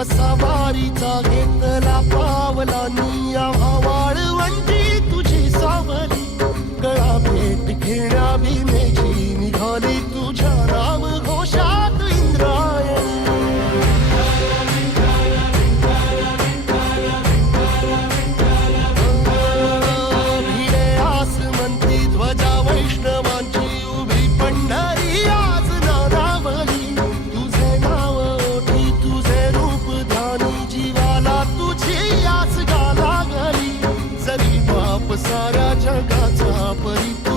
वारीचा घेतला पावला निया वाळवंटी तुझी सावली. गळा भेट घेण्या भीमेची निघाली राजा जगाचा परिप